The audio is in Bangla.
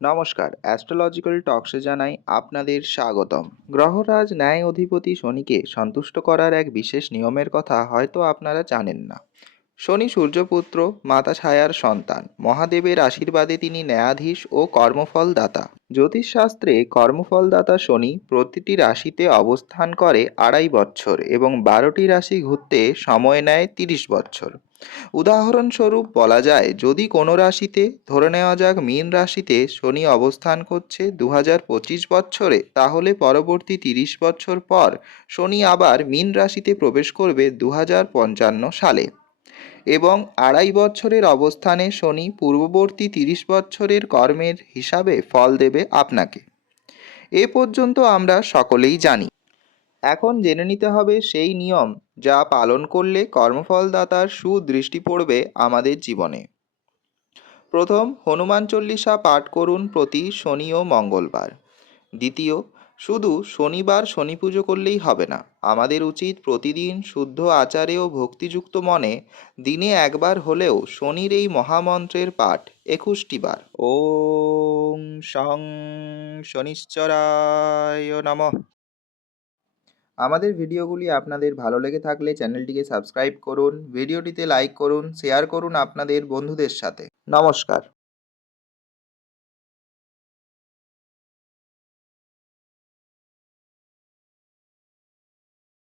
নমস্কার, অ্যাস্ট্রোলজিক্যাল টক্সে জানাই আপনাদের স্বাগতম। গ্রহরাজ ন্যায় অধিপতি শনিকে সন্তুষ্ট করার এক বিশেষ নিয়মের কথা হয়তো আপনারা জানেন না। শনি সূর্যপুত্র, মাতা ছায়ার সন্তান। মহাদেবের আশীর্বাদে তিনি ন্যায়াধীশ ও কর্মফলদাতা। জ্যোতিষশাস্ত্রে কর্মফলদাতা শনি প্রতিটি রাশিতে অবস্থান করে 2.5 বছর এবং 12টি রাশি ঘুরতে সময় নেয় 30 বছর। উদাহরণস্বরূপ বলা যায়, যদি কোনো রাশিতে, ধরে নেওয়া যাক মীন রাশিতে, শনি অবস্থান করছে 2025 বছরে, তাহলে পরবর্তী 30 বছর পর শনি আবার মীন রাশিতে প্রবেশ করবে 2055 সালে এবং 2.5 বছরের অবস্থানে শনি পূর্ববর্তী 30 বছরের কর্মের হিসাবে ফল দেবে আপনাকে। এ পর্যন্ত আমরা সকলেই জানি। এখন জেনে নিতে হবে সেই নিয়ম যা পালন করলে কর্মফলদাতার সুদৃষ্টি পড়বে আমাদের জীবনে। প্রথম, হনুমান চল্লিশা পাঠ করুন প্রতি শনি ও মঙ্গলবার। দ্বিতীয়, শুধু শনিবার শনি পুজো করলেই হবে না, আমাদের উচিত প্রতিদিন শুদ্ধ আচারে ও ভক্তিযুক্ত মনে দিনে একবার হলেও শনির এই মহামন্ত্রের পাঠ 21টি বার। ওম শং শনিশ্চরায় নমঃ। আমাদের ভিডিওগুলি আপনাদের ভালো লেগে থাকলে চ্যানেলটিকে সাবস্ক্রাইব করুন, ভিডিওটিতে লাইক করুন, শেয়ার করুন আপনাদের বন্ধুদের সাথে। নমস্কার।